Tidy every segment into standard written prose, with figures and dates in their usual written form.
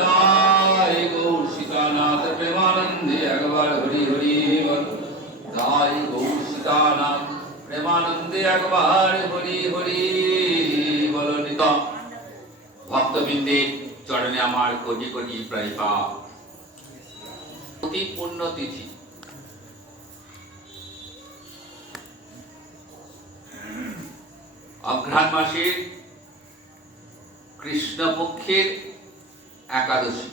জয় গৌর সীতানাথ প্রেমানন্দে একবার হরি হরি বল। জয় গৌর সীতানাথ প্রেমানন্দে একবার হরি হরি বল। নিত ভক্তবৃন্দের চরণে আমার কোটি কোটি প্রণাম। অতি পুণ্য তিথি অঘ্রাণ মাসের কৃষ্ণপক্ষের একাদশী।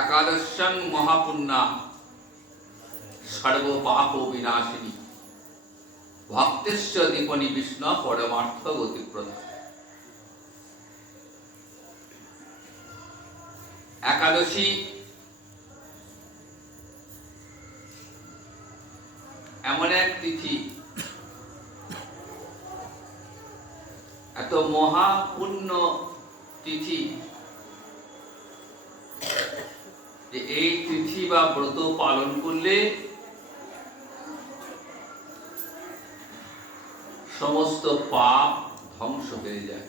একাদশং মহাপুণ্যা সর্বপাপ বিনাশিনী ভক্তেশ্চ দীপনি বিষ্ণু পরমার্থ গতিপ্রদা। একাদশী এমন এক তিথি, এত মহাপুণ্য তিথি যে এই তিথি বা ব্রত পালন করলে সমস্ত পাপ ধ্বংস হয়ে যায়।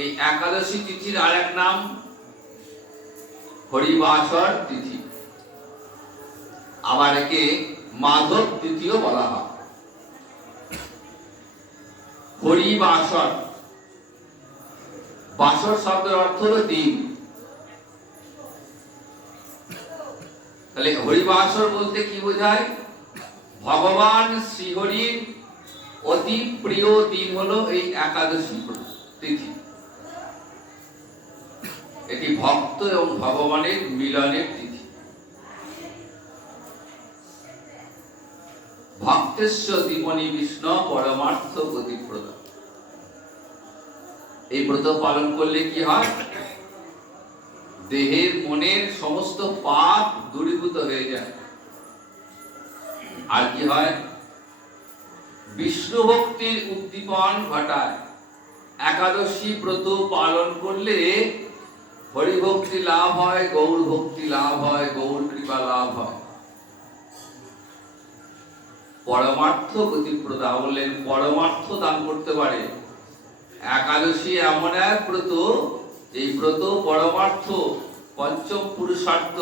এই একাদশী তিথির আর এক নাম হরিবাসর তিথি, আবার একে মাধব তিথিও বলা হয়। হরিবাসর, বাসর শব্দের অর্থ হলো দিন। তাহলে হরিবাসর বলতে কি বোঝায়? ভগবান শ্রীহরির অতি প্রিয় দিন হলো এই একাদশী তিথি। এটি ভক্ত এবং ভগবানের মিলনের তিথি। ভক্তেশ্ব দীপনি বিষ্ণু পরমার্থ গতিপ্রদা। এই ব্রত পালন করলে কি হয়? দেহের মনের সমস্ত পাপ দূরীভূত হয়ে যায়। আর কি হয়? বিষ্ণু ভক্তির উদ্দীপন ঘটায়। একাদশী ব্রত পালন করলে হরি ভক্তি লাভ হয়, গৌর ভক্তি লাভ হয়, গৌর কৃপা লাভ হয়। পরমার্থ গতিপ্রদা বললেন পরমার্থ দান করতে পারে। একাদশী এমন এক ব্রত, এই ব্রত পরমার্থ পঞ্চম পুরুষার্থ,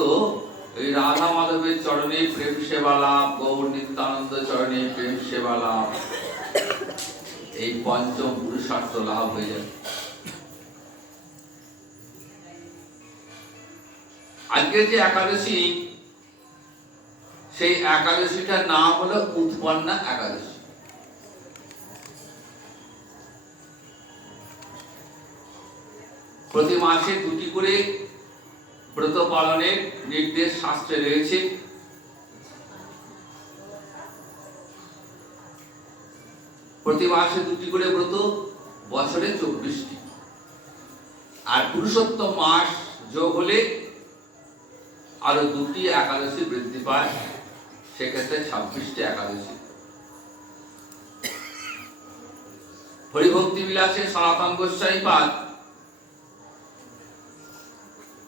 এই রাধা মাধবের চরণে প্রেম সেবা লাভ, গৌর নিত্যানন্দ চরণে প্রেম সেবা লাভ, এই পঞ্চম পুরুষার্থ লাভ হয়ে যায়। আজকে যে একাদশী, সেই একাদশীটার নাম হলো উৎপন্না একাদশী। প্রতি মাসে দুটি করে ব্রত পালনের নির্দেশ শাস্ত্রে রয়েছে। প্রতি মাসে দুটি করে ব্রত, বছরে 24টি। আর পুরুষোত্তম মাস যোগ হলে আরো দুটি একাদশী বৃদ্ধি পায়, সেক্ষেত্রে 26টি একাদশী। হরিভক্তি বিলাসে সনাতন গোস্বামী পাদ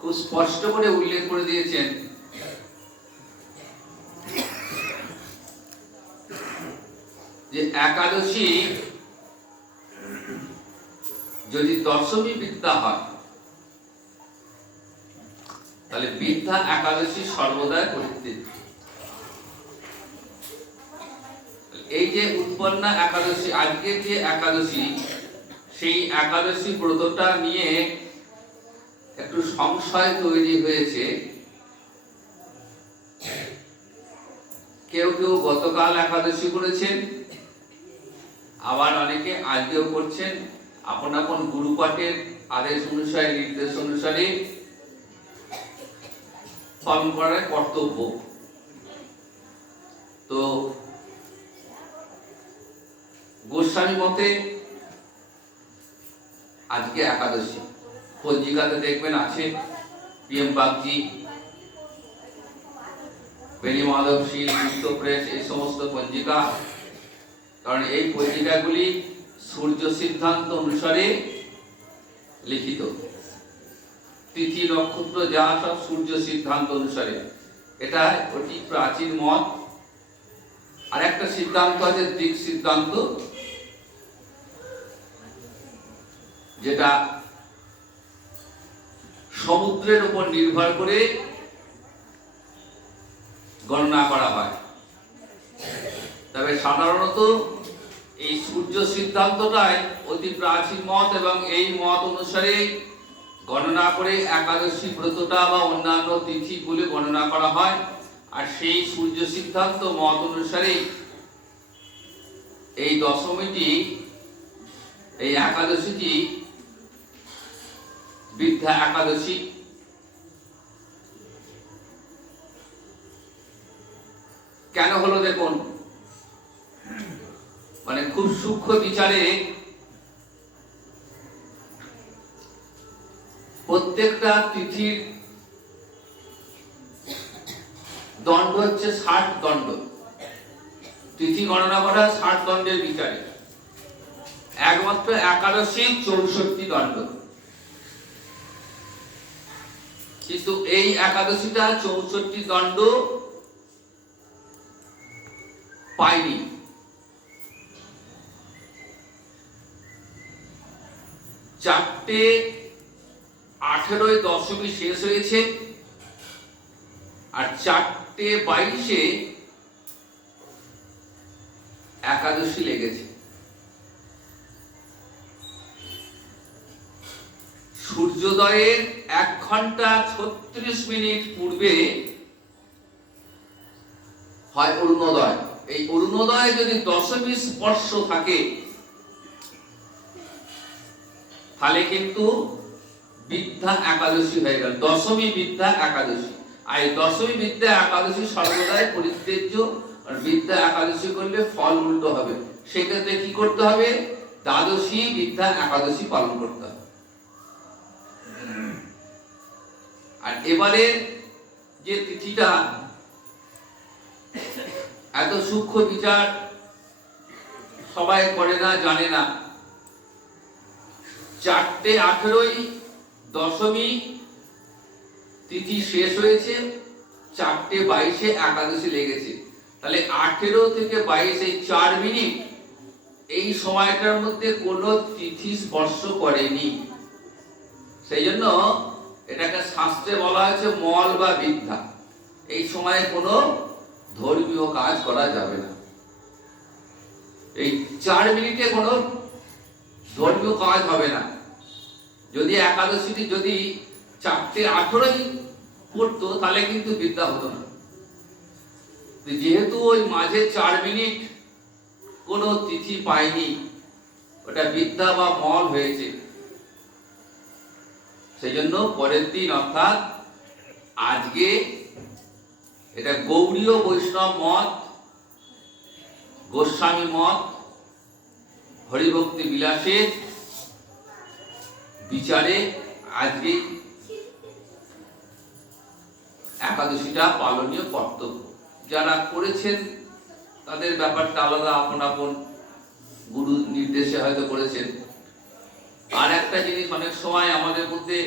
খুব স্পষ্ট করে উল্লেখ করে দিয়েছেন যে একাদশী যদি দশমী বিদ্যা হয়, তাহলে বিদ্যা একাদশী সর্বদাই পরিত্যাগ। এই যে উৎপন্না একাদশী, আজকে যে একাদশী, সেই একাদশী ব্রতটা নিয়ে একটু সংশয় তৈরি হয়েছে। কেউ কেউ গতকাল একাদশী করেছেন, আবার অনেকে আজকেও করছেন। আপন আপন গুরুপাঠের আদেশ অনুসারে, নির্দেশ অনুসারে পালন করার কর্তব্য। তো গোস্বামী মতে আজকে একাদশী। পঞ্জিকাতে দেখবেন আছে PM বাগজি, বেনি মাধবশীল, গুপ্ত প্রেস, এই সমস্ত পঞ্জিকা। কারণ এই পঞ্জিকাগুলি সূর্য সিদ্ধান্ত অনুসারে লিখিত। তিথি নক্ষত্র যা সব সূর্য সিদ্ধান্ত অনুসারে। এটা অতি প্রাচীন মত। আর একটা সিদ্ধান্ত আছে দিক সিদ্ধান্ত, যেটা সমুদ্রের উপর নির্ভর করে গণনা করা হয়। তবে সাধারণত এই সূর্য সিদ্ধান্তটাই অতি প্রাচীন মত, এবং এই মত অনুসারে গণনা করে একাদশী ব্রতটা বা অন্যান্য তিথিগুলি গণনা করা হয়। আর সেই সূর্য সিদ্ধান্ত মত অনুসারে এই দশমীটি, এই একাদশীটি বিদ্যা একাদশী। কেন হলো দেখুন, মানে খুব সূক্ষ্ম বিচারে প্রত্যেকটা তিথির দণ্ড হচ্ছে 60 দণ্ড। তিথি গণনা করা 60 দণ্ডের বিচারে, একমাত্র একাদশী 64 দণ্ড। কিন্তু এই একাদশীটা 64 দণ্ড পায়নি। চারটে 18 দশমী শেষ হয়েছে, আর 4টে 22 একাদশী লেগেছে। সূর্যোদয়ের 1 ঘন্টা 36 মিনিট পূর্বে হয় অরুণোদয়। এই অরুণোদয়ে যদি দশমী স্পর্শ থাকে তাহলে কিন্তু বিদ্যা একাদশী হয়ে গেল, দশমী বিদ্যা একাদশী। আর এই দশমী বিদ্যা একাদশী সর্বদাই পরিত্যাজ্য। আর বিদ্যা একাদশী করলে ফল উল্টো হবে। সেক্ষেত্রে কি করতে হবে? দ্বাদশী বিদ্যা একাদশী পালন করতে হবে। আর এবারে যে তিথিটা এত সূক্ষ্ম বিচার সবাই করে না, জানে না। 4টে 18 দশমী তিথি শেষ হয়েছে, 4টে 22 একাদশী লেগেছে। তাহলে 18 থেকে 22 এই 4 মিনিট, এই সময়টার মধ্যে কোনো তিথি স্পর্শ করেনি। সেই জন্য এটাকে শাস্ত্রে বলা হয়েছে মল বা বিদ্যা। এই সময়ে কোনো ধর্মীয় কাজ করা যাবে না। এই 4 মিনিটে কোনো ধর্মীয় কাজ হবে না। যদি একাদশীটি যদি 4টে 18 পড়তো তাহলে কিন্তু বিদ্যা হতো না। যেহেতু ওই মাঝে 4 মিনিট কোনো তিথি পায়নি, ওটা বিদ্যা বা মল হয়েছে। সেই জন্য পরের দিন অর্থাৎ আজকে এটা গৌড়ীয় বৈষ্ণব মত, গোস্বামী মত, হরিভক্তি বিলাসের বিচারে আজকে একাদশীটা পালনীয় কর্তব্য। যারা করেছেন তাদের ব্যাপারটা আলাদা, আপন আপন গুরু নির্দেশে হয়তো করেছেন। আর একটা জিনিস অনেক সময় আমাদের মধ্যে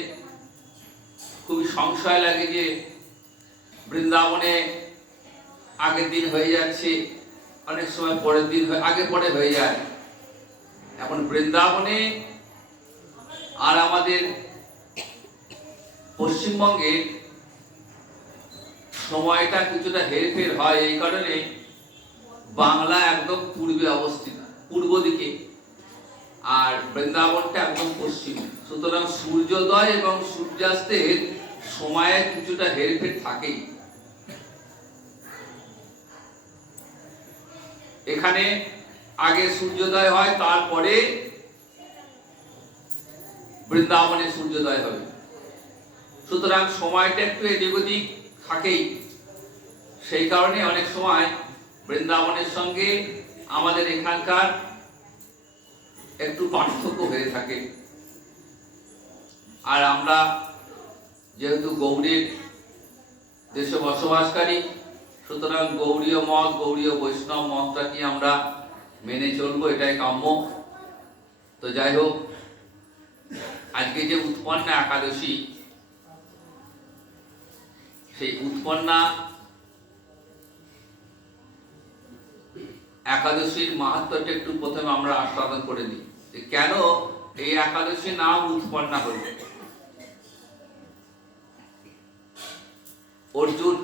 খুবই সংশয় লাগে যে বৃন্দাবনে আগের দিন হয়ে যাচ্ছে, অনেক সময় পরের দিন আগে পরে হয়ে যায়। এখন বৃন্দাবনে আর আমাদের পশ্চিমবঙ্গে সময়টা কিছুটা হেরফের হয়। এই কারণে বাংলা একদম পূর্বে অবস্থিত, পূর্ব দিকে, আর বৃন্দাবনটা একদম পশ্চিমে। সুতরাং সূর্যোদয় এবং সূর্যাস্তের সময়ে কিছুটা হেরফের থাকেই। এখানে আগে সূর্যোদয় হয়, তারপরে বৃন্দাবনে সূর্যোদয় হবে। সুতরাং সময়টা একটু এদিক ওদিক থাকেই। সেই কারণে অনেক সময় বৃন্দাবনের সঙ্গে আমাদের এখানকার একটু পার্থক্য হয়ে থাকে। আর আমরা যেহেতু গৌড়ের দেশে বসবাসকারী, সুতরাং গৌড়ীয় মত, গৌড়ীয় বৈষ্ণব মতটাকে আমরা মেনে চলবো, এটাই কাম্য। তো যাই হোক, আজকে যে উৎপন্না একাদশী, সেই উৎপন্না একাদশীর মাহাত্ম্যটা একটু প্রথমে আমরা আস্বাদন করে নিই, যে কেন এই একাদশী নাম উৎপন্ন হল। অর্জুন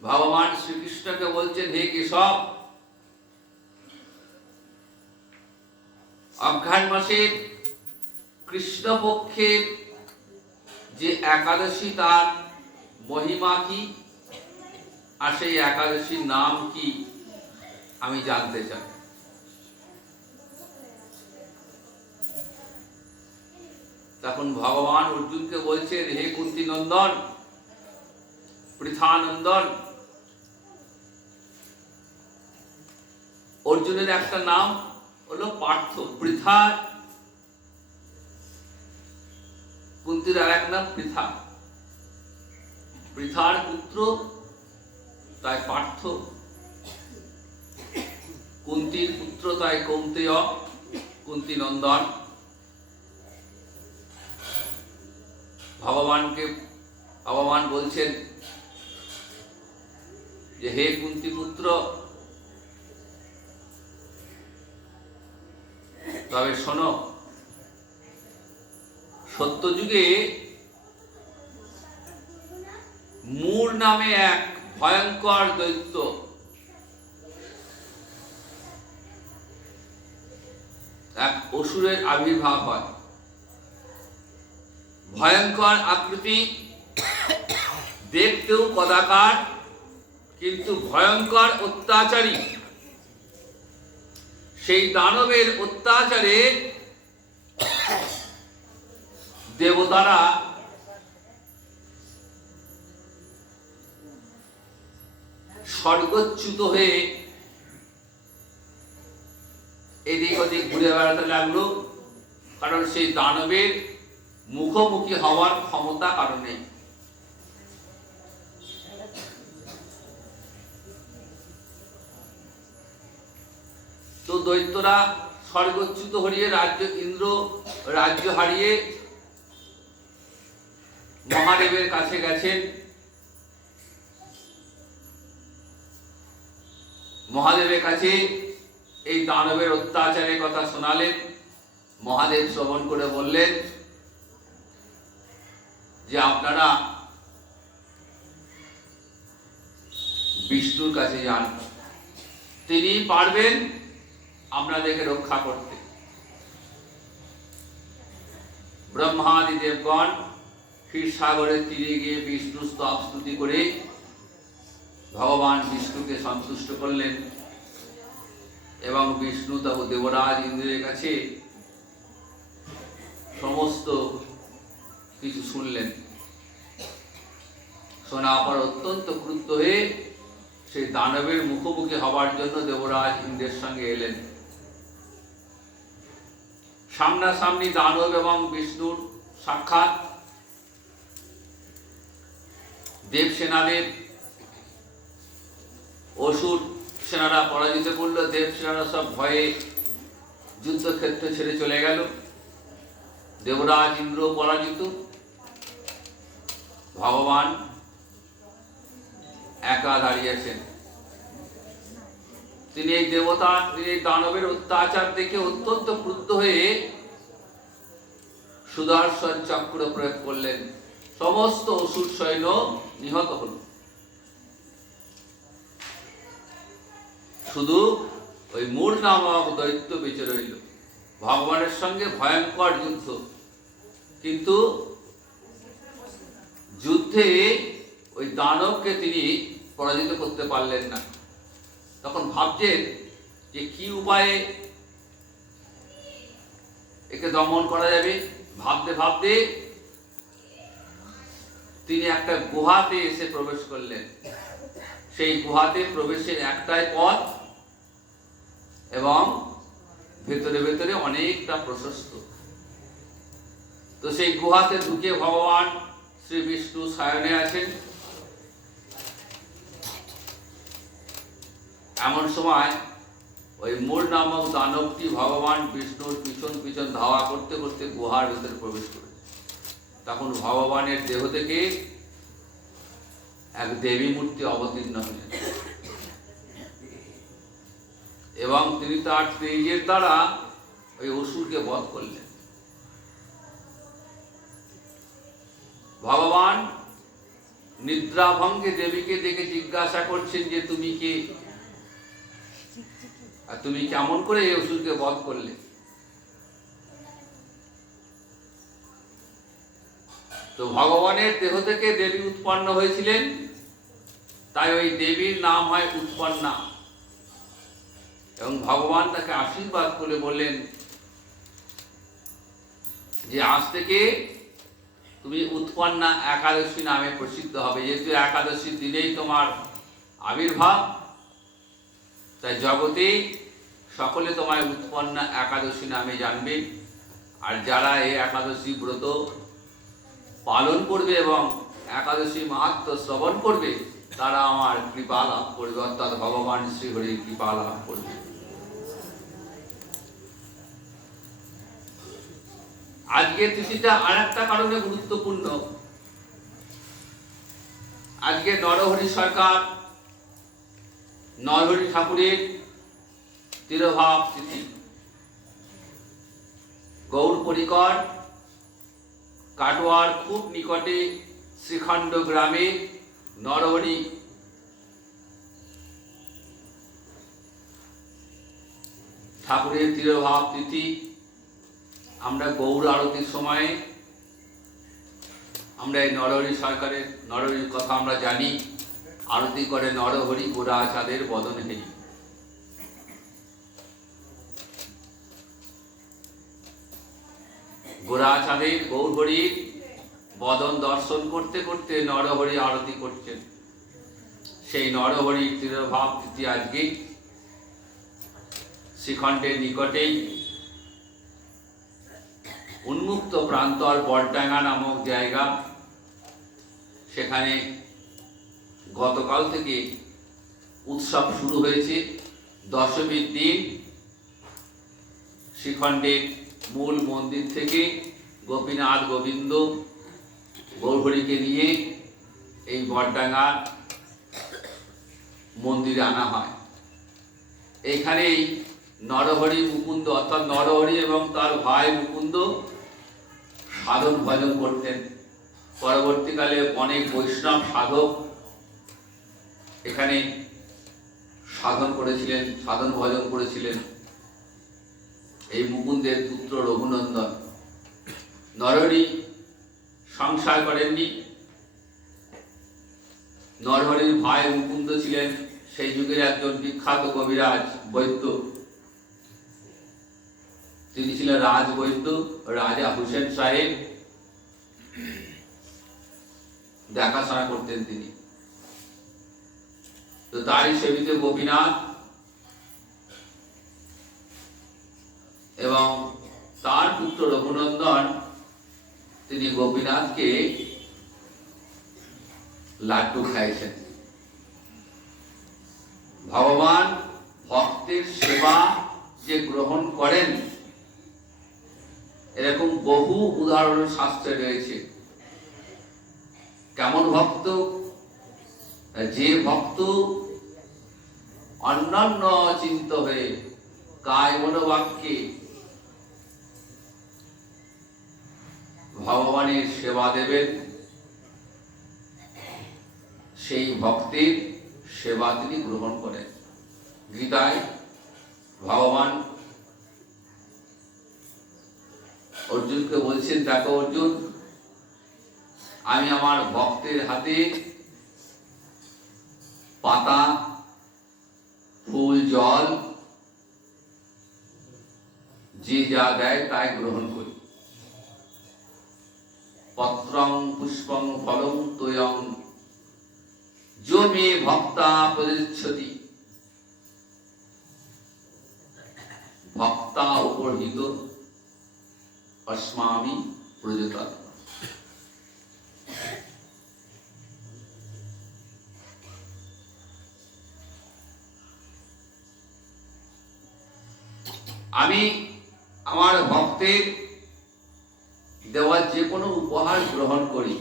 ভগবান শ্রীকৃষ্ণকে বলছেন, হে কেশব, অঘ্রাণ মাসের কৃষ্ণপক্ষের যে একাদশী তার মহিমা কি, আর সেই একাদশীর নাম কি আমি জানতে চাই। তখন ভগবান অর্জুনকে বলছেন, হে কুন্তি নন্দন, পৃথানন্দন, অর্জুনের একটা নাম হলো পার্থ, পৃথা। কুন্তির আর এক নাম পৃথা, পৃথার পুত্র তাই পার্থ, কুন্তির পুত্র তাই কৌন্তেয়, কুন্তি নন্দন। ভগবান বলছেন যে হে কুন্তি পুত্র, তবে শোনো, সত্যযুগে মূর নামে এক ভয়ঙ্কর দৈত্য, এক অসুরের আবির্ভাব হয়। ভয়ঙ্কর আকৃতি, দেখতেও কদাকার, কিন্তু ভয়ঙ্কর অত্যাচারী। সেই দানবের অত্যাচারে দেবতারা স্বর্গচ্যুত হয়ে এদিক ওদিক ঘুরে বেড়াতে লাগলো, কারণ সেই দানবের মুখোমুখি হওয়ার ক্ষমতা কারণে। তো দৈত্যরা স্বর্গচ্যুত হয়ে ইন্দ্র রাজ্য হারিয়ে মহাদেবের কাছে গেছেন। মহাদেবের কাছে এই দানবের অত্যাচারের কথা শোনালেন। মহাদেব শ্রবণ করে বললেন যে আপনারা বিষ্ণুর কাছে যান, তিনি পারবেন আপনাদেরকে রক্ষা করতে। ব্রহ্মাদি দেবগণ ক্ষীরসাগরের তীরে গিয়ে বিষ্ণু স্তব স্তুতি করে ভগবান বিষ্ণুকে সন্তুষ্ট করলেন এবং বিষ্ণু তব দেবরাজ ইন্দ্রের কাছে সমস্ত কিছু শুনলেন। শোনার পর অত্যন্ত ক্রুদ্ধ হয়ে সেই দানবের মুখোমুখি হবার জন্য দেবরাজ ইন্দ্রের সঙ্গে এলেন। সামনাসামনি দানব এবং বিষ্ণুর সাক্ষাৎ। দেবসেনাদের অসুর সেনারা পরাজিত করল। দেবসেনারা সব ভয়ে যুদ্ধক্ষেত্র ছেড়ে চলে গেল। দেবরাজ ইন্দ্র পরাজিত। ভগবান একা দাঁড়িয়েছেন। তিনি এই দানবের অত্যাচার দেখে অত্যন্ত ক্রুদ্ধ হয়ে সুদর্শন চক্র প্রয়োগ করলেন। সমস্ত অসুর সৈন্য নিহত হল। শুধু ওই মূল নামক দৈত্য বেঁচে রইল। ভগবানের সঙ্গে ভয়ঙ্কর যুদ্ধ, কিন্তু যুদ্ধে ওই দানবকে তিনি পরাজিত করতে পারলেন না। তখন ভাবছেন যে কি উপায়ে একে দমন করা যাবে। ভাবতে ভাবতে তিনি একটা গুহাতে এসে প্রবেশ করলেন। সেই গুহাতে প্রবেশের একটাই পথ এবং ভেতরে ভেতরে অনেকটা প্রশস্ত। তো সেই গুহাতে ঢুকে ভগবান শ্রী বিষ্ণু শয়নে আছেন। এমন সময় ওই মূল নামক দানবটি ভগবান বিষ্ণুর পিছন পিছন ধাওয়া করতে করতে গুহার ভিতরে প্রবেশ করে। তখন ভগবানের দেহ থেকে এক দেবী মূর্তি অবতীর্ণ হলেন। এবং তিনি তার তেজের দ্বারা ওই অসুরকে বধ করলেন। ভগবান নিদ্রাভঙ্গে দেবীকে দেখে জিজ্ঞাসা করছেন যে তুমি কে, আর তুমি কেমন করে এই অসুরকে বধ করলে? তো ভগবানের দেহ থেকে দেবী উৎপন্ন হয়েছিলেন, তাই ওই দেবীর নাম হয় উৎপন্না। এবং ভগবান তাকে আশীর্বাদ করে বললেন যে আজ থেকে তুমি উৎপন্না একাদশী নামে প্রসিদ্ধ হবে, যেহেতু একাদশীর দিনেই তোমার আবির্ভাব, তাই জগতে সকলে তোমায় উৎপন্না একাদশী নামে জানবে। আর যারা এই একাদশী ব্রত পালন করবে এবং একাদশী মাহাত্ম্য শ্রবণ করবে, তারা আমার কৃপা লাভ করবে, অর্থাৎ ভগবান শ্রীহরির কৃপা লাভ করবে। আজকের তিথিটা আর একটা কারণে গুরুত্বপূর্ণ। আজকে নরহরি সরকার নরহরি ঠাকুরের তিরোভাব তিথি। গৌর পরিকর কাটোয়ার খুব নিকটে শ্রীখণ্ড গ্রামে নরহরি ঠাকুরের তিরোভাব তিথি। আমরা গৌর আরতির সময়ে আমরা এই নরহরি সরকারের নরহরির কথা আমরা জানি। আরতি করে নরহরি গোরা চাঁদের বদন হেরি। গোরা চাঁদের গৌরহরির বদন দর্শন করতে করতে নরহরি আরতি করছেন। সেই নরহরির তিরোভাব তিথি আজকে শ্রীখণ্ডের নিকটেই উন্মুক্ত প্রান্তর বড়ডাঙ্গা নামক জায়গা, সেখানে গতকাল থেকে উৎসব শুরু হয়েছে। দশমীর দিন শ্রীখণ্ডের মূল মন্দির থেকে গোপীনাথ গোবিন্দ গৌরহরিকে নিয়ে এই বড়ডাঙ্গা মন্দিরে আনা হয়। এইখানেই নরহরি মুকুন্দ, অর্থাৎ নরহরি এবং তার ভাই মুকুন্দ সাধন ভজন করতেন। পরবর্তীকালে অনেক বৈষ্ণব সাধক এখানে সাধন করেছিলেন, সাধন ভজন করেছিলেন। এই মুকুন্দের পুত্র রঘুনন্দন। নরহরি সংসার করেননি। নরহরির ভাই মুকুন্দ ছিলেন সেই যুগের একজন বিখ্যাত কবিরাজ বৈদ্য। তিনি ছিলেন রাজ বৈদ্য। রাজা হুসেন সাহেব দেখাশোনা করতেন তিনি। তো তারই সেবিত গোপীনাথ এবং তার পুত্র রঘুনন্দন তিনি গোপীনাথকে লাড্ডু খাইয়েছেন। ভগবান ভক্তের সেবা যে গ্রহণ করেন, এরকম বহু উদাহরণ শাস্ত্রে রয়েছে। কেমন ভক্ত? যে ভক্ত অন্যান্য চিন্ত হয়ে কায় মনোবাক্যে ভগবানের সেবা দেবেন, সেই ভক্তের সেবা তিনি গ্রহণ করেন। গীতায় ভগবান অর্জুনকে বলছেন, দেখো অর্জুন, আমি আমার ভক্তের হাতে পাতা, ফুল, জল যে যা দেয় তাই গ্রহণ করি। পত্রং পুষ্পং ফলং তোয়ং যো মে ভক্তা প্রদিচ্ছতি ভক্তা উপরহিত অস্মামি প্রযুক্ত। আমি আমার ভক্তের দেওয়া যে কোনো উপহার গ্রহণ করি।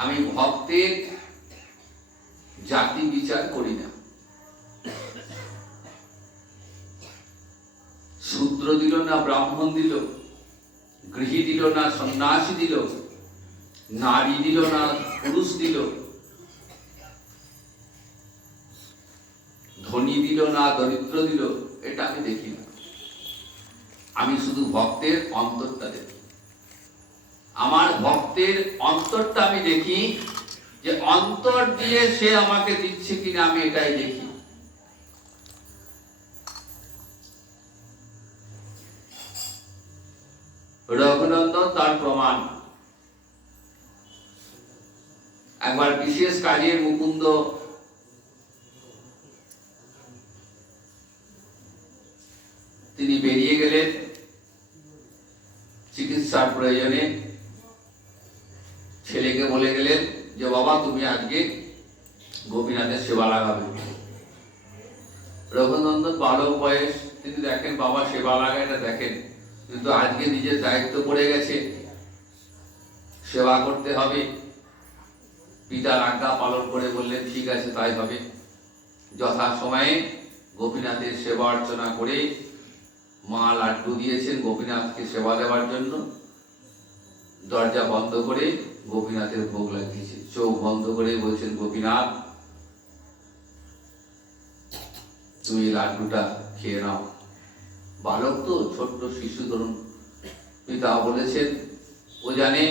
আমি ভক্তের জাতি বিচার করি না। শূদ্র দিল না ব্রাহ্মণ দিল, গৃহী দিল না সন্ন্যাসী দিল, নারী দিল না পুরুষ দিল, ধনী দিল না দরিদ্র দিল, এটা আমি দেখি না। আমি শুধু ভক্তের অন্তরটা দেখি। আমার ভক্তের অন্তরটা আমি দেখি, যে অন্তর দিয়ে সে আমাকে দিচ্ছে কিনা, আমি এটাই দেখি। রঘুনন্দন তার প্রমাণ। একবার বিশেষ কাজে মুকুন্দ তিনি বেরিয়ে গেলেন চিকিৎসার প্রয়োজনে। ছেলেকে বলে গেলেন যে বাবা তুমি আজকে গোপীনাথের সেবা লাগাবে। রঘুনন্দন বালক বয়স, তিনি দেখেন বাবা সেবা লাগাটা দেখেন, কিন্তু আজকে নিজের দায়িত্ব পড়ে গেছে, সেবা করতে হবে। পিতার আজ্ঞা পালন করে বললেন ঠিক আছে তাই হবে। যথা সময়ে গোপীনাথের সেবা অর্চনা করে মা লাড্ডু দিয়েছেন গোপীনাথকে সেবা দেওয়ার জন্য। দরজা বন্ধ করে গোপীনাথের ভোগ লাগিয়েছে, চোখ বন্ধ করে বলছেন গোপীনাথ তুমি লাড্ডুটা খেয়ে নাও। বালক তো, ছোট্ট শিশু ধরুন, পিতা বলেছেন, ও জানে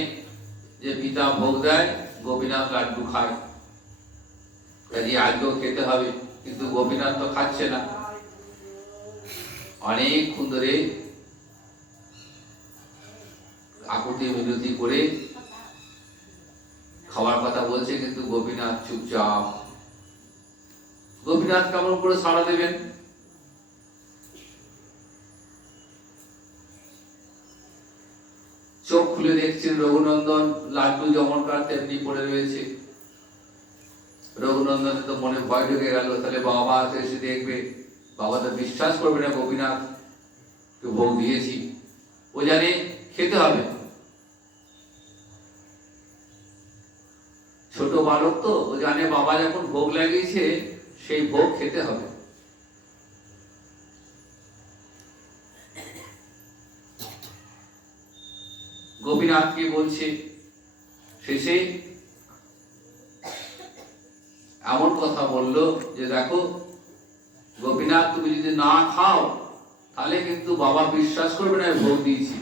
যে পিতা ভোগ দেয়, গোপীনাথ লাড্ডু খায়, কাজে আজকেও খেতে হবে। কিন্তু গোপীনাথ তো খাচ্ছে না। অনেকক্ষণ ধরে আকুতি মিনতি করে খাওয়ার কথা বলছে, কিন্তু গোপীনাথ চুপচাপ। গোপীনাথ কেমন করে সাড়া দেবেন? চোখ খুলে দেখছেন রঘুনন্দন লাড্ডু যেমনকার তেমনি পড়ে রয়েছে। রঘুনন্দনের তো মনে ভয় ঢুকে গেল, তাহলে বাবা এসে দেখবে, বাবা তো বিশ্বাস করবে না গোপীনাথ ভোগ দিয়েছি। ও জানে খেতে হবে, ছোট বালক তো, ও জানে বাবা যখন ভোগ লাগিয়েছে সেই ভোগ খেতে হবে। গোপীনাথকে বলছে, শেষে এমন কথা বলল যে দেখো গোপীনাথ তুমি যদি না খাও তাহলে কিন্তু বাবা বিশ্বাস করবে না ভোগ দিয়েছি।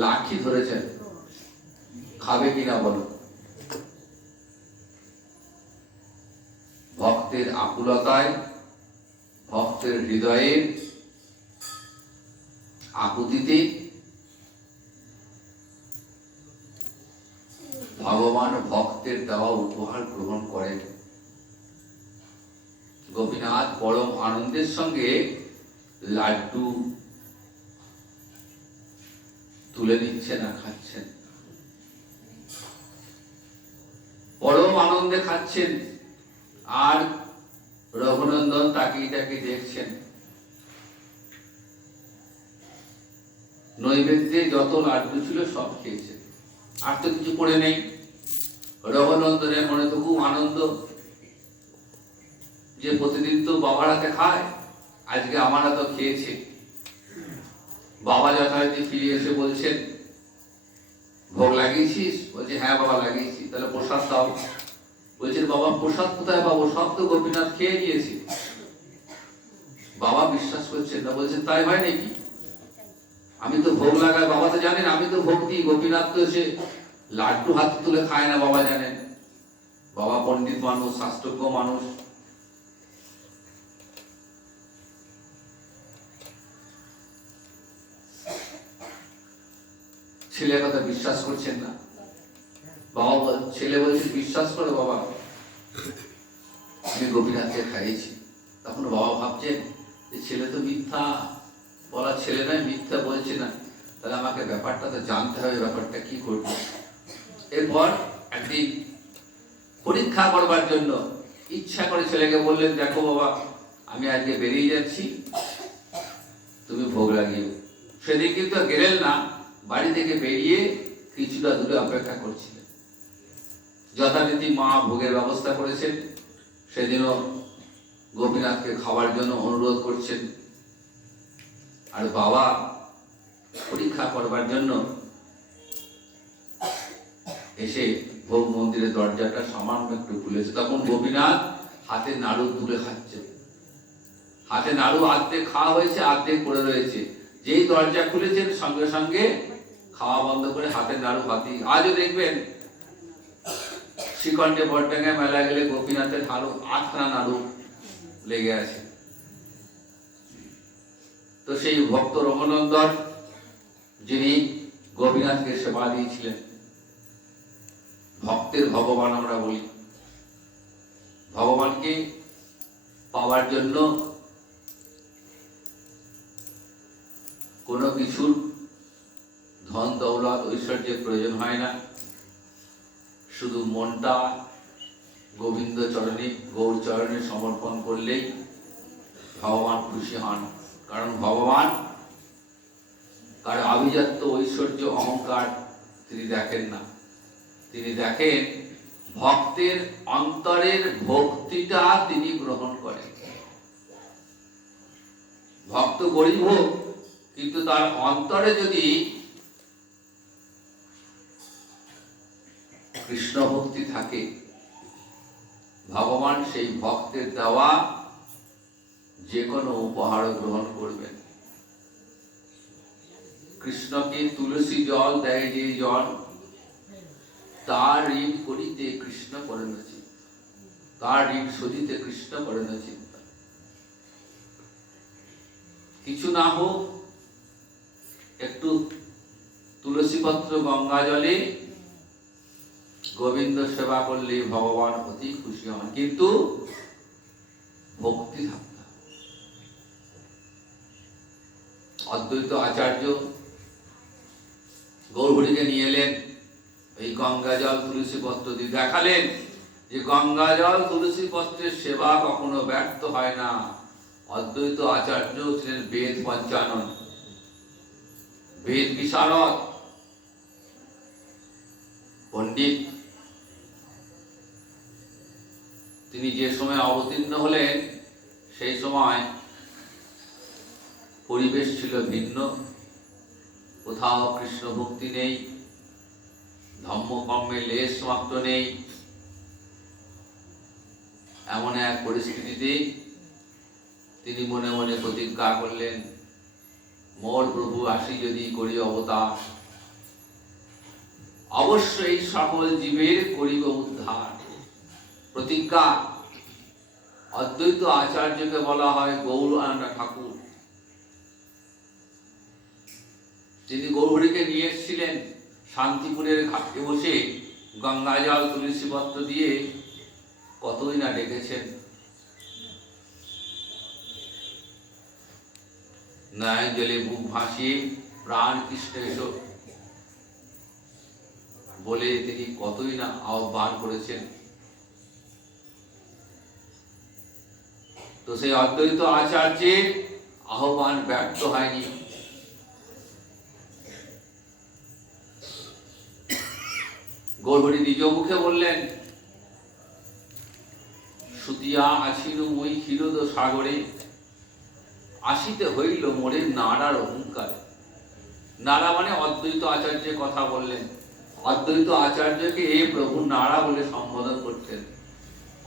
লাঠি ধরেছেন, খাবে কিনা বলো। ভক্তের আকুলতায়, ভক্তের হৃদয়ের আকুতিতে ভগবান ভক্তের দেওয়া উপহার গ্রহণ করেন। গোপীনাথ পরম আনন্দের সঙ্গে লাড্ডু তুলে নিচ্ছেন আর খাচ্ছেন, পরম আনন্দে খাচ্ছেন। আর রঘুনন্দন তাকিয়ে তাকিয়ে দেখছেন। নৈবেদ্যে যত লাড্ডু ছিল সব খেয়েছেন, আর তো কিছু পড়ে নেই। রঘুনন্দনের মনে তো খুব আনন্দ, যে প্রতিদিন তো বাবার হাতে খায়, আজকে আমার হাতে খেয়েছে। বাবা যথারীতি ফিরে এসে বলছেন ভোগ লাগিয়েছিস? বলছে হ্যাঁ বাবা লাগিয়েছি। তাহলে প্রসাদ দাও। বলছেন বাবা প্রসাদ কোথায় পাবো, সব তো গোপীনাথ খেয়ে নিয়েছে। বাবা বিশ্বাস করছেন না, বলছেন তাই হয় নাকি? আমি তো ভোগ লাগাই, বাবা তো জানেন আমি তো ভোগ দিই, গোপীনাথ তো এসে লাড্ডু হাতে তুলে খায় না, বাবা জানেন। বাবা পণ্ডিত মানুষ, শাস্ত্রজ্ঞ মানুষ। ছেলে কথা বিশ্বাস করছেন না। বাবা ছেলে বলছে বিশ্বাস করো বাবা, আমি গোপীনাথকে খাইয়েছি। তখন বাবা ভাবছেন যে ছেলে তো মিথ্যা বলা ছেলে নয়, মিথ্যা বলছে না, তাহলে আমাকে ব্যাপারটা তো জানতে হবে, ব্যাপারটা কি করবো। এরপর একদিন পরীক্ষা করবার জন্য ইচ্ছা করে ছেলেকে বললেন দেখো বাবা আমি আজকে বেরিয়ে যাচ্ছি, তুমি ভোগ লাগিও। সেদিন কিন্তু গেলেন না, বাড়ি থেকে বেরিয়ে কিছুটা দূরে অপেক্ষা করছিলেন। যথারীতি মা ভোগের ব্যবস্থা করেছেন। সেদিনও গোপীনাথকে খাওয়ার জন্য অনুরোধ করছেন, আর বাবা পরীক্ষা করবার জন্য এসে ভোগ মন্দিরের দরজাটা সামান্য একটু খুলেছে। তখন গোপীনাথ হাতে নাড়ু তুলে খাচ্ছে। হাতে নাড়ু আর্ধেক খাওয়া হয়েছে, আর্ধেক পড়ে রয়েছে। যেই দরজা খুলেছেন সঙ্গে সঙ্গে খাওয়া বন্ধ করে হাতে নাড়ু হাতি। আজও দেখবেন শ্রীকণ্ঠে বটডাঙ্গায় মেলা গেলে গোপীনাথের হাড়ু 8খানা নাড়ু লেগে আছে। তো সেই ভক্ত রঘুনন্দন যিনি গোপীনাথকে সেবা দিয়েছিলেন, ভক্তের ভগবান আমরা বলি, ভগবানকে পাওয়ার জন্য কোনো কিছুর ধন দৌলত ঐশ্বর্যের প্রয়োজন হয় না। শুধু মনটা গোবিন্দ চরণে, গৌর চরণে সমর্পণ করলেই ভগবান খুশি হন। কারণ ভগবান কার আভিজাত্য ঐশ্বর্য অহংকার তিনি দেখেন না। তিনি দেখেন ভক্তের অন্তরের ভক্তিটা তিনি গ্রহণ করেন। ভক্ত গরিব হোক, কিন্তু তার অন্তরে যদি কৃষ্ণ ভক্তি থাকে, ভগবান সেই ভক্তের দেওয়া যে কোনো উপহার গ্রহণ করবেন। কৃষ্ণকে তুলসী জল দেয় যে জল, তার ঋণ করিতে কৃষ্ণ করেন চিন্তা, তার ঋণ শোধিতে কৃষ্ণ করেন চিন্তা। কিছু না হোক, একটু তুলসী পত্র গঙ্গা জলে গোবিন্দ সেবা করলে ভগবান অতি খুশি হন। কিন্তু ভক্তি থাকতে হবে। অদ্বৈত আচার্য গৌরহরিকে নিয়ে এলেন, এই গঙ্গা জল তুলসী পত্র দিয়ে দেখালেন যে গঙ্গা জল তুলসী পত্রের সেবা কখনো ব্যর্থ হয় না। অদ্বৈত আচার্য ছিলেন বেদ পঞ্চানন, বেদ বিশারদ পণ্ডিত। তিনি যে সময় অবতীর্ণ হলেন সেই সময় পরিবেশ ছিল ভিন্ন, কোথাও কৃষ্ণ ভক্তি নেই, ধম্মকর্মে লেশ মাত্র নেই। এমন এক পরিস্থিতিতে তিনি মনে মনে প্রতিজ্ঞা করলেন, মোর প্রভু আসি যদি করি অবতার, অবশ্যই সকল জীবের করিব উদ্ধার। প্রতিজ্ঞা। অদ্বৈত আচার্যকে বলা হয় গৌরাঙ্গ ঠাকুর। তিনি গৌরহরিকে নিয়ে এসেছিলেন, শান্তিপুরের ঘাটে বসে গঙ্গা জল তুলসী পত্র দিয়ে কতই না ডেকেছেন। নয়ন জলে বুক ভাসিয়ে প্রাণ কৃষ্ণ এসো বলে তিনি কতই না আহ্বান করেছেন। তো সেই অদ্বৈত আচার্যের আহ্বান ব্যর্থ হয়নি। গৌরহরি নিজ মুখে বললেন, সুতিয়া আসিনু মই ক্ষীরোদ সাগরে, আসিতে হইল মোরে নাড়ার অহংকারে। নাড়া মানে অদ্বৈত আচার্যের কথা বললেন। অদ্বৈত আচার্যকে এ প্রভু নাড়া বলে সম্বোধন করতেন।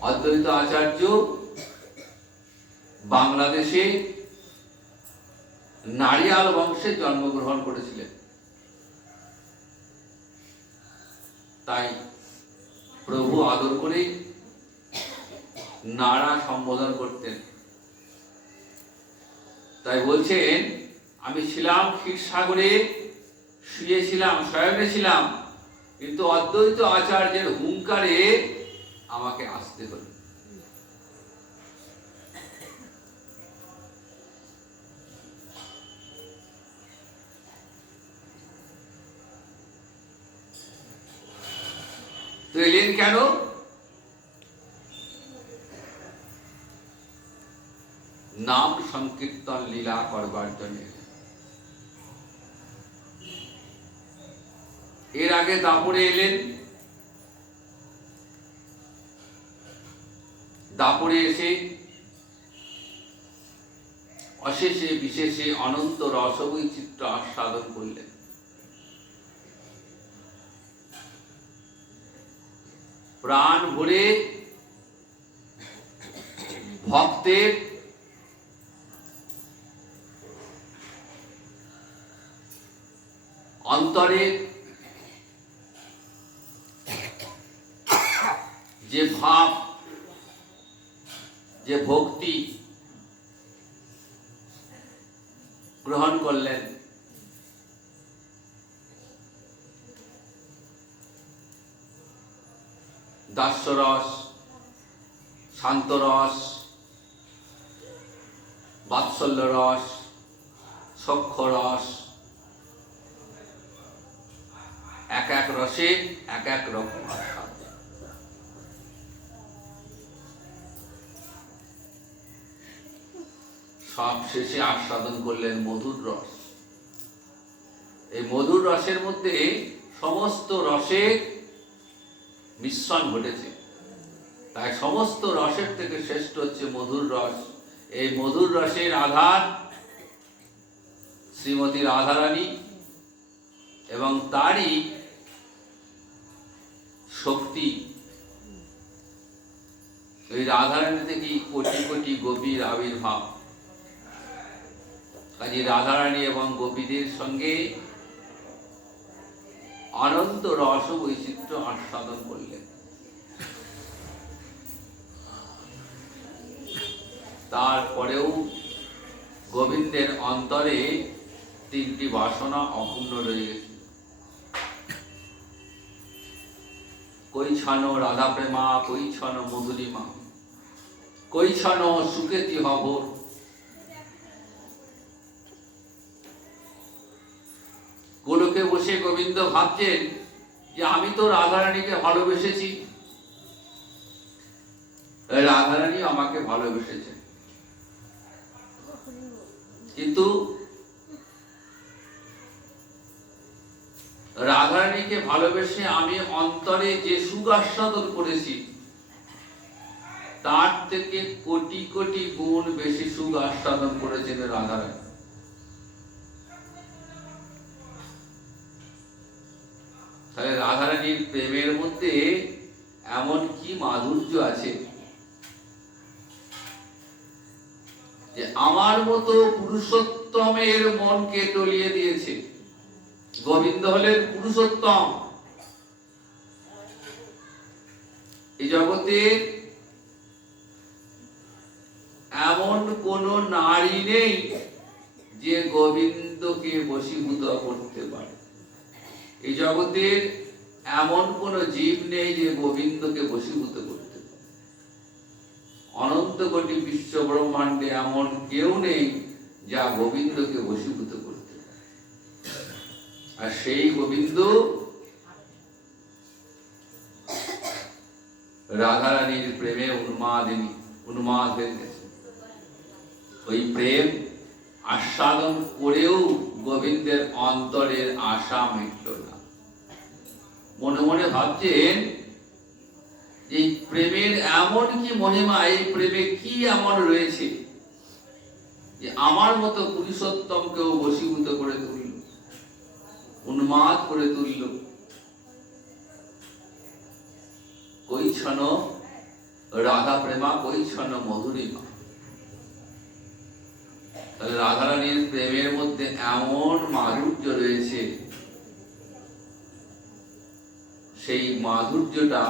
অদ্বৈত আচার্য বাংলাদেশে নারিয়াল বংশে জন্মগ্রহণ করেছিলেন। তাই প্রভু আদর করে নাড়া সম্বোধন করতেন। তাই বলছেন, আমি ছিলাম ক্ষীরসাগরে, শুয়েছিলাম, শয়নে ছিলাম, কিন্তু অদ্বৈত আচার্যের হুঙ্কারে আমাকে আসতে হল। তো এলেন কেন? নাম সংকীর্তন লীলা করবার জন্য। এর আগে দাপরে এলেন, দাপরে এসে অশেষে বিশেষে অনন্ত রসবৈচিত্র্য আস্বাদন করলেন। প্রাণ ভরে ভক্তের অন্তরে যে ভাব, যে ভক্তি গ্রহণ করলেন, দাস্যরস, শান্তরস, বাৎসল্য রস, সখ্য রস, এক এক রসে এক এক রকম আস্বাদ। সব শেষে আস্বাদন করলেন মধুর রস। এই মধুর রসের মধ্যে সমস্ত রসের মিশ্রণ ঘটেছে, তাই সমস্ত রসের থেকে শ্রেষ্ঠ হচ্ছে মধুর রস। এই মধুর রসের আধার শ্রীমতী রাধারানী এবং তারই শক্তি। এই রাধারানী থেকে কোটি কোটি গোপীর আবির্ভাব। কাজে রাধারানী এবং গোপীদের সঙ্গে অনন্ত রস ও বৈচিত্র্য আস্বাদন করলেন। তারপরেও গোবিন্দের অন্তরে তিনটি বাসনা অপূর্ণ রয়ে গেছে। কৈছন রাধা প্রেমা, কৈছন মধুরিমা, কৈছন সুকেতি হবর। গোলকে বসে গোবিন্দ ভাবছেন যে আমি তো রাধারানীকে ভালোবেসেছি, রাধারানী আমাকে ভালোবেসেছে, কিন্তু রাধারানীকে ভালোবেসে আমি অন্তরে যে সুখ আস্বাদন করেছি তার থেকে কোটি কোটি গুণ বেশি সুখ আস্বাদন করেছেন রাধারানী। তাহলে রাধারানীর প্রেমের মধ্যে এমন কি মাধুর্য আছে যে আমার মতো পুরুষোত্তমের মনকে টলিয়ে দিয়েছে। গোবিন্দ হলেন পুরুষোত্তম। এই জগতে এমন কোন নারী নেই যে গোবিন্দকে বশীভূত করতে পারে। এই জগতের এমন কোন জীব নেই যে গোবিন্দকে বশীভূত করতে পারে। অনন্ত কোটি বিশ্ব ব্রহ্মাণ্ডে এমন কেউ নেই যা গোবিন্দকে বশীভূত করতে পারে। আর সেই গোবিন্দ রাধারানীর প্রেমে উন্মাদ হয়ে গেছে। ওই প্রেম আস্বাদন করেও গোবিন্দের অন্তরের আশা মিটল না। মনে মনে ভাবছেন এই প্রেমের এমন কি মহিমা, এই প্রেমে কি এমন রয়েছে যে আমার মতো পুরুষোত্তমকেও বশীভূত করে তুলল, উন্মাদ করে তুলল। কৈছন রাধা প্রেমা, কৈছন মধুরিমা। তাহলে রাধারানীর প্রেমের মধ্যে এমন মাধুর্য রয়েছে, সেই মাধুর্যটা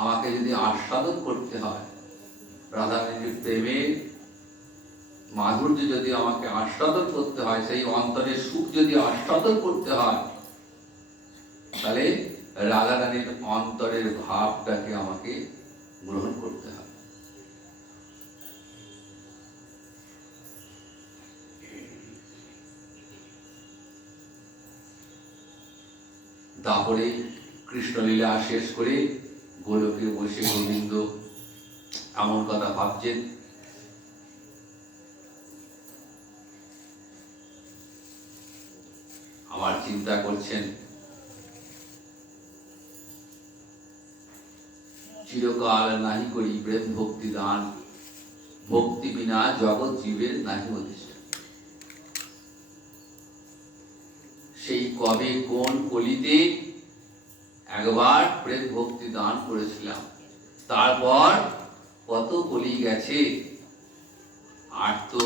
আমাকে যদি আস্বাদন করতে হয়, রাধারানীর প্রেমের মাধুর্য যদি আমাকে আস্বাদন করতে হয়, সেই অন্তরের সুখ যদি আস্বাদন করতে হয়, তাহলে রাধারানীর অন্তরের ভাবটাকে আমাকে গ্রহণ করতে হবে। তারপরে কৃষ্ণলীলা শেষ করে গোলকে বসে গোবিন্দ এমন কথা ভাবছেন, আবার চিন্তা করছেন যে চিরকাল নাহি করি প্রেম ভক্তি দান, ভক্তি বিনা জগৎ জীবের নাহি অধিষ্ঠান। সেই কবে কোন কলিতে একবার প্রেম ভক্তি দান করেছিলাম, তারপর কত কলি গেছে, আর তো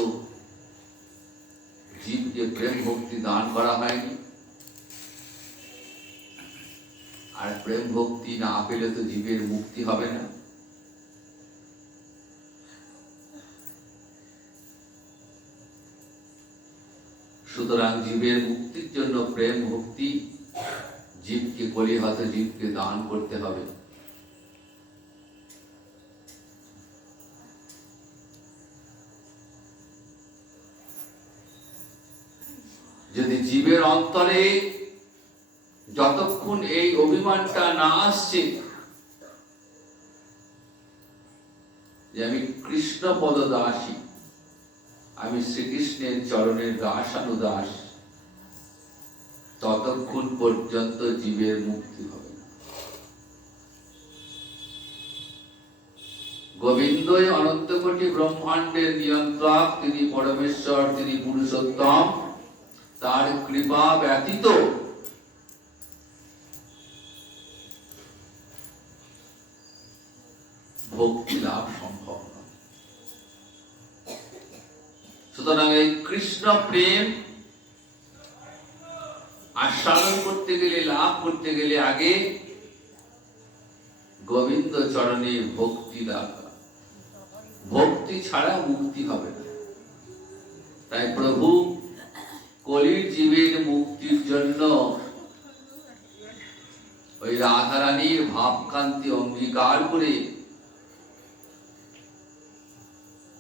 জীবকে প্রেম ভক্তি দান করা হয়নি। আর প্রেম ভক্তি না পেলে তো জীবের মুক্তি হবে না। সুতরাং জীবের মুক্তির জন্য প্রেম ভক্তি জীবকে কলিহত জীবকে দান করতে হবে। যদি জীবের অন্তরে যতক্ষণ এই অভিমানটা না আসছে যে আমি কৃষ্ণ পদদাসী, আমি শ্রীকৃষ্ণের চরণের দাসানুদাস, ততক্ষণ পর্যন্ত জীবের মুক্তি হবে না। গোবিন্দই অনন্ত কোটি ব্রহ্মাণ্ডের নিয়ন্ত্রক, তিনি পরমেশ্বর, তিনি পুরুষোত্তম। তার কৃপা ব্যতীত ভক্তি লাভ সম্ভব নয়। সুতরাং এই কৃষ্ণ প্রেম আস্বাদন করতে গেলে, লাভ করতে গেলে আগে গোবিন্দ চরণে ভক্তি লাভ। ভক্তি ছাড়া মুক্তি হবে না। তাই প্রভু কলির জীবের মুক্তির জন্য ওই রাধারানীর ভাবকান্তি অঙ্গীকার করে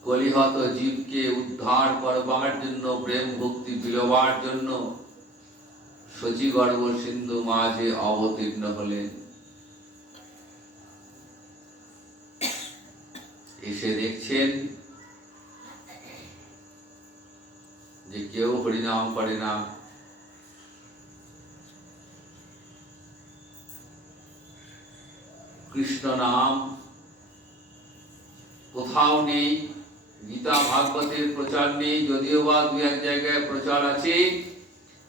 কলিহত জীবকে উদ্ধার করবার জন্য, প্রেম ভক্তি বিলোবার জন্য শচীগর্ভ সিন্ধু মাঝে অবতীর্ণ হলেন। এসে দেখছেন যে কেউ হরিনাম করে না, কৃষ্ণ নাম কোথাও নেই, গীতা ভাগবতের প্রচার নেই, যদিও বা দু এক জায়গায় প্রচার আছে,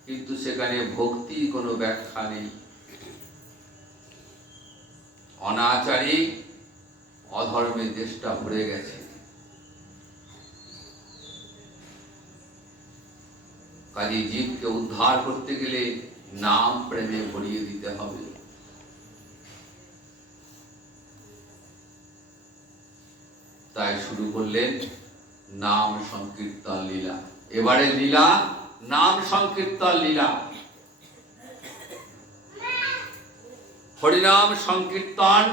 কিন্তু সেখানে ভক্তির কোনো ব্যাখ্যা নেই। অনাচারে অধর্মের দেশটা ভরে গেছে। কাজে জীবকে উদ্ধার করতে গেলে নাম প্রেমে ভরিয়ে দিতে হবে। তাই শুরু করলেন নাম সংকীর্তন লীলা। এবারে লীলা নাম সংকীর্তন লীলা। হরিনাম সংকীর্তন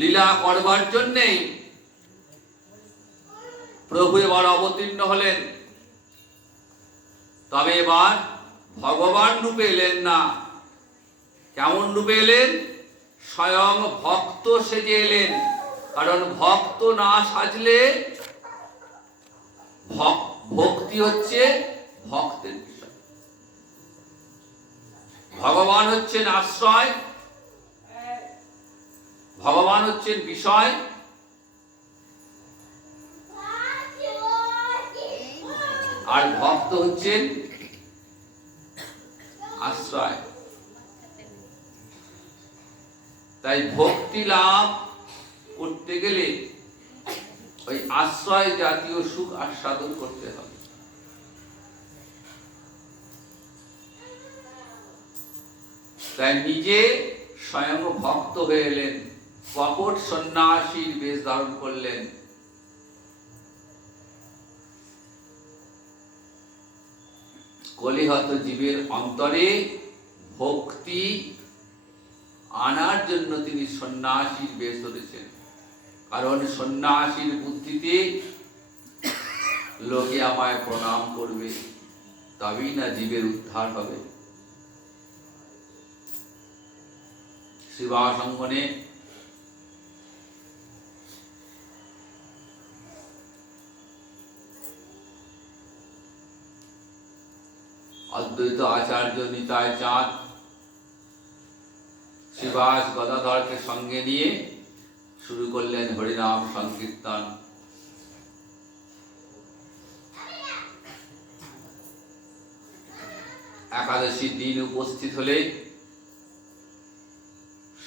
লীলা করবার জন্যেই প্রভু এবার অবতীর্ণ হলেন। তবে এবার ভগবান রূপে এলেন না। কেমন রূপে এলেন? স্বয়ং ভক্ত সেজে এলেন। কারণ ভক্ত না সাজলে, ভক্তি হচ্ছে ভক্তের বিষয়, ভগবান হচ্ছেন আশ্রয়, ভগবান হচ্ছেন বিষয়, আর ভক্ত হচ্ছেন আশ্রয়। তাই ভক্তি লাভ করতে গেলে ওই আশ্রয় জাতীয় সুখ আস্বাদন করতে হবে। তাই নিজে স্বয়ং ভক্ত হয়ে এলেন, কপট সন্ন্যাসীর বেশ ধারণ করলেন। কলিহত জীবের অন্তরে ভক্তি আনার জন্য তিনি সন্ন্যাসীর বেশ ধরেছেন। কারণ সন্ন্যাসীর বুদ্ধিতে লোকে আমায় প্রণাম করবে, তবেই না জীবের উদ্ধার হবে। শিবাসঙ্গনে অদ্বৈত আচার্য নিতাই চাঁদ শ্রীবাস গদাধরকে সঙ্গে নিয়ে শুরু করলেন হরিনাম সংকীর্তন। একাদশী দিন উপস্থিত হলে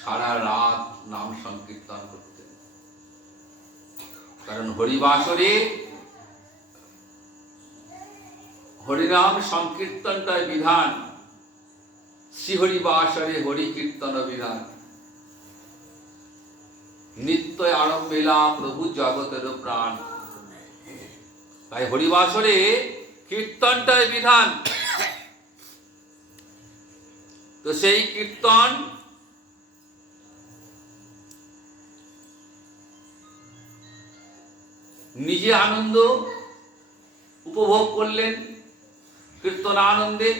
সারা রাত নাম সংকীর্তন করতেন, কারণ হরিবাসরে হরিনাম সংকীর্তনটাই বিধান, শ্রীহরিবাসরে হরি কীর্তন বিধান। নিত্য আরম্ভেলা প্রভু জগতের প্রাণ, তাই হরিবাসরে কীর্তনটাই বিধান। তো সেই কীর্তন নিজে আনন্দ উপভোগ করলেন কীর্তন আনন্দে,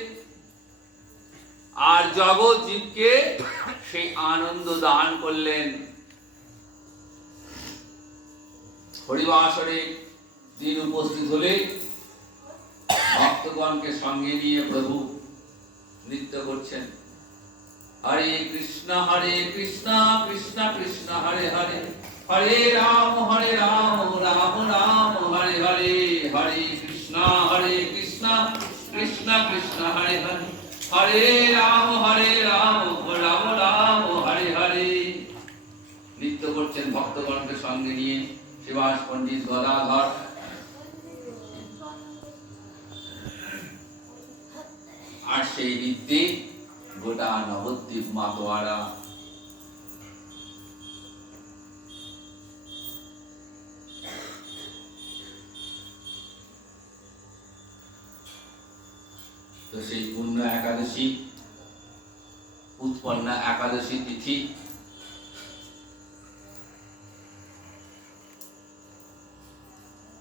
আর জগৎ জীবকে সেই আনন্দ দান করলেন। হরিবাসরে দিন উপস্থিত হলে ভক্তগণকে সঙ্গে নিয়ে প্রভু নৃত্য করছেন। হরে কৃষ্ণ কৃষ্ণ কৃষ্ণ হরে হরে, হরে রাম রাম রাম হরে হরে, হরে কৃষ্ণ কৃষ্ণ কৃষ্ণ হরে হরে, হরে রাম রাম রাম হরে হরে। নৃত্য করছেন ভক্তগণকে সঙ্গে নিয়ে শ্রীবাস পণ্ডিত গদাধর। আর সেই নৃত্যে গোটা নবদ্বীপ মাতোয়ারা। তো সেই পূর্ণ একাদশী, উৎপন্না একাদশী তিথি,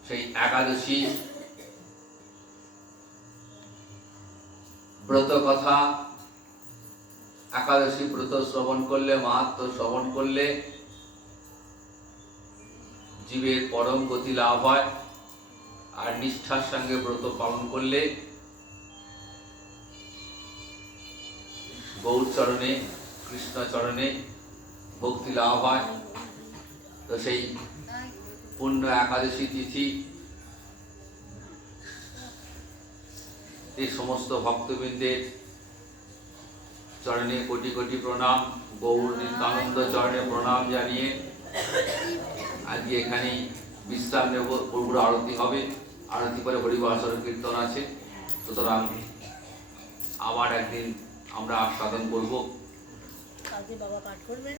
সেই একাদশী ব্রত কথা, একাদশী ব্রত শ্রবণ করলে, মাহাত্ম্য শ্রবণ করলে জীবের পরম গতি লাভ হয়। আর নিষ্ঠার সঙ্গে ব্রত পালন করলে গৌর চরণে, কৃষ্ণ চরণে ভক্তি লাভ হয়। তো সেই পূর্ণ একাদশী তিথি এই সমস্ত ভক্তবৃন্দের চরণে কোটি কোটি প্রণাম, গৌর নিত্যানন্দ চরণে প্রণাম জানিয়ে আজকে এখানেই বিশ্রাম নেব। পূর্ব আরতি হবে, আরতি পরে হরিবাসর কীর্তন আছে। সুতরাং আবার একদিন আমরা আস্বাদন করব।